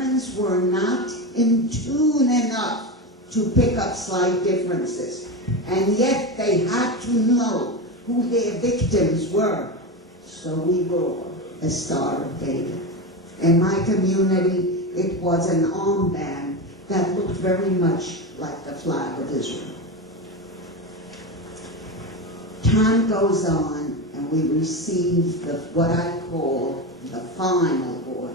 Germans were not in tune enough to pick up slight differences, and yet they had to know who their victims were. So we wore a Star of David. In my community, it was an armband that looked very much like the flag of Israel. Time goes on, and we receive what I call the final order.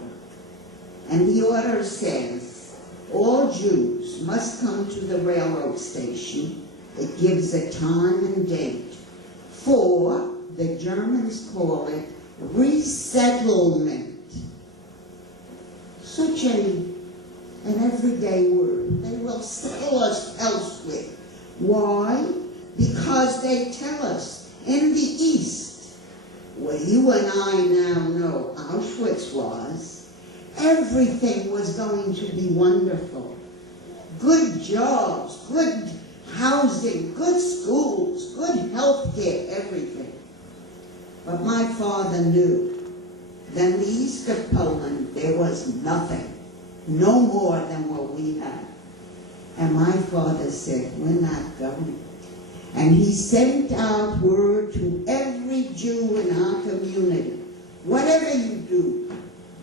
And the order says, all Jews must come to the railroad station. It gives a time and date for, the Germans call it, resettlement. Such an everyday word. They will settle us elsewhere. Why? Because they tell us in the East, where you and I now know Auschwitz was, everything was going to be wonderful. Good jobs, good housing, good schools, good health care, everything. But my father knew that in the east of Poland there was nothing, no more than what we had. And my father said, we're not going. And he sent out word to every Jew in our community, whatever you do,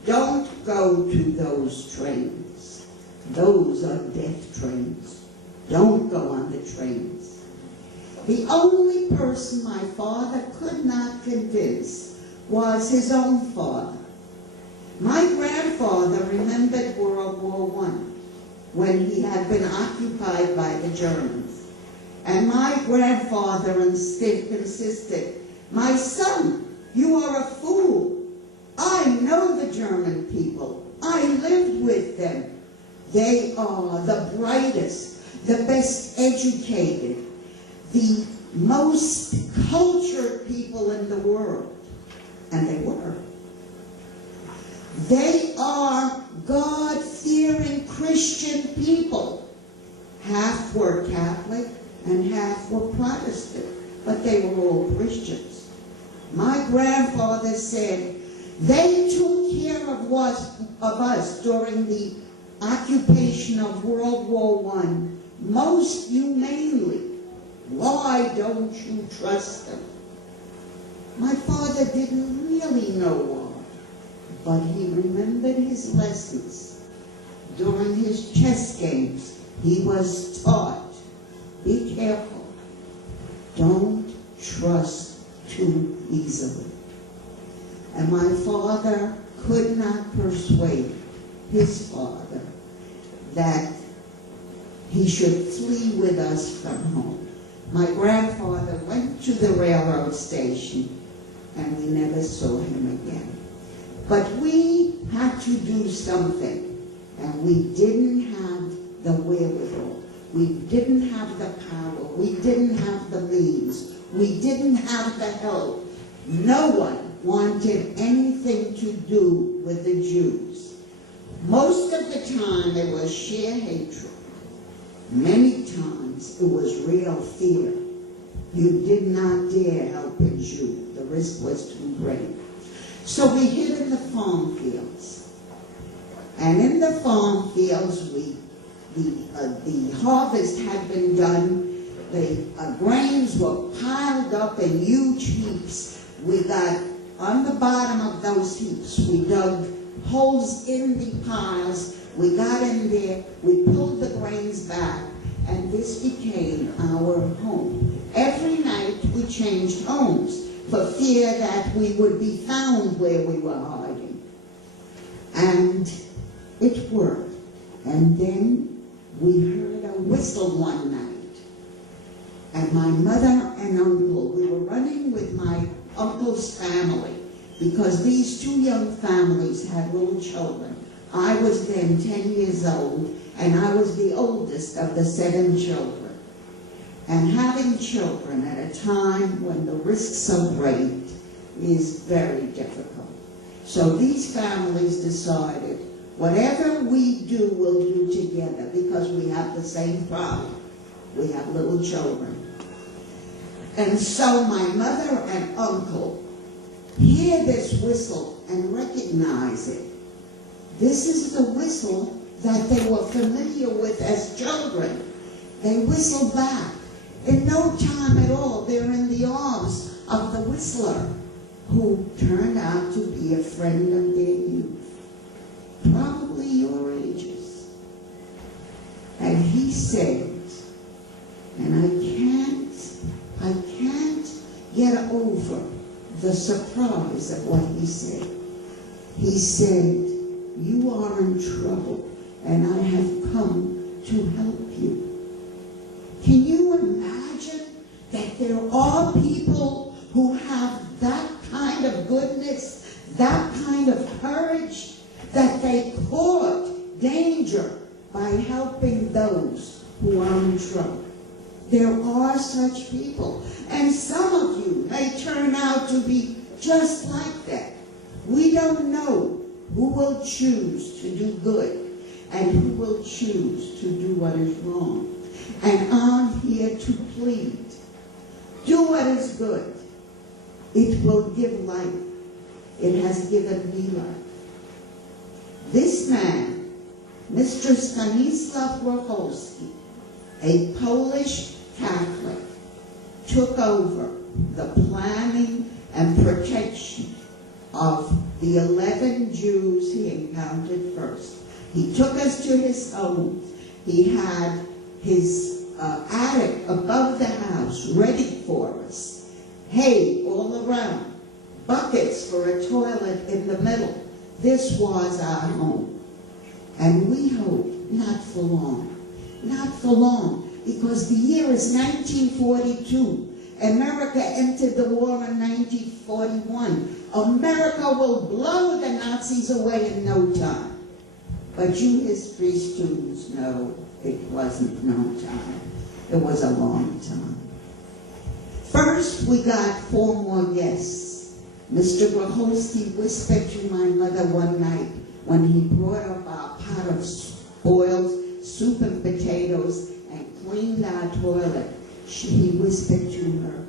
don't go to those trains. Those are death trains. Don't go on the trains. The only person my father could not convince was his own father. My grandfather remembered World War I, when he had been occupied by the Germans. And my grandfather insisted, my son, you are a fool. I know the German people. I lived with them. They are the brightest, the best educated, the most cultured people in the world. And they were. They are God-fearing Christian people. Half were Catholic and half were Protestant, but they were all Christians. My grandfather said, they took care of us during the occupation of World War I most humanely. Why don't you trust them? My father didn't really know why, but he remembered his lessons. During his chess games, he was taught, be careful. Don't trust too easily. And my father could not persuade his father that he should flee with us from home. My grandfather went to the railroad station, and we never saw him again. But we had to do something, and we didn't have the wherewithal. We didn't have the power. We didn't have the means. We didn't have the help. No one wanted anything to do with the Jews. Most of the time it was sheer hatred. Many times it was real fear. You did not dare help a Jew. The risk was too great. So we hid in the farm fields. And in the farm fields, the harvest had been done. The grains were piled up in huge heaps. We got on the bottom of those heaps. We dug holes in the piles. We got in there. We pulled the grains back. And this became our home. Every night we changed homes for fear that we would be found where we were hiding. And it worked. And then we heard a whistle one night. And my mother and uncle, we were running with my uncle's family because these two young families had little children. I was then 10 years old, and I was the oldest of the 7 children. And having children at a time when the risks are great is very difficult. So these families decided, whatever we do, we'll do together because we have the same problem. We have little children. And so my mother and uncle hear this whistle and recognize it. This is the whistle that they were familiar with as children. They whistle back. In no time at all, they're in the arms of the whistler, who turned out to be a friend of their youth, probably your ages. And he said, and I can't get over the surprise of what he said. He said, "You are in trouble, and I have come to help you." Can you imagine that there are people who have that kind of goodness, that kind of courage, that they court danger by helping those who are in trouble? There are such people, and some of you may turn out to be just like that. We don't know who will choose to do good and who will choose to do what is wrong. And I'm here to plead. Do what is good. It will give life. It has given me life. This man, Mr. Stanislaw Grochowski, a Polish Catholic, took over the planning and protection of the 11 Jews he encountered first. He took us to his home. He had his attic above the house ready for us. Hay all around. Buckets for a toilet in the middle. This was our home. And we hope not for long. Not for long. Because the year is 1942. America entered the war in 1941. America will blow the Nazis away in no time. But you history students know it wasn't no time. It was a long time. First, we got 4 more guests. Mr. Grochowski whispered to my mother one night when he brought up our pot of boiled soup and potatoes and cleaned our toilet. He whispered to her,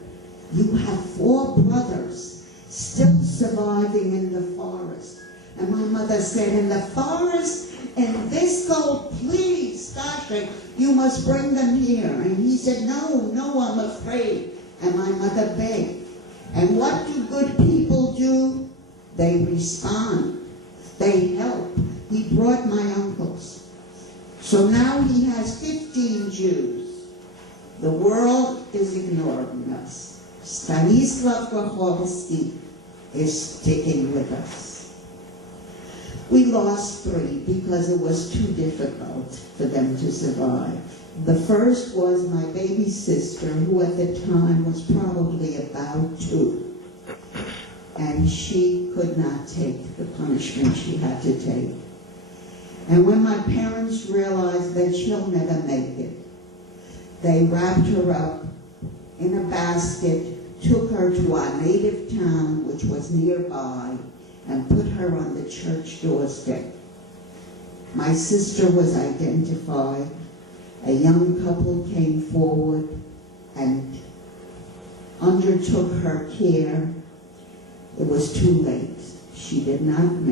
"You have 4 brothers still surviving in the forest." And my mother said, "In the forest? In this cold? Please, Stasha, you must bring them here." And he said, "No, I'm afraid." And my mother begged. And what do good people do? They respond. They help. He brought my uncles. So now he has 15 Jews. The world is ignoring us. Stanislaw Grochowski is sticking with us. We lost 3 because it was too difficult for them to survive. The first was my baby sister, who at the time was probably about 2. And she could not take the punishment she had to take. And when my parents realized that she'll never make it, they wrapped her up in a basket, took her to our native town, which was nearby, and put her on the church doorstep. My sister was identified. A young couple came forward and undertook her care. It was too late. She did not make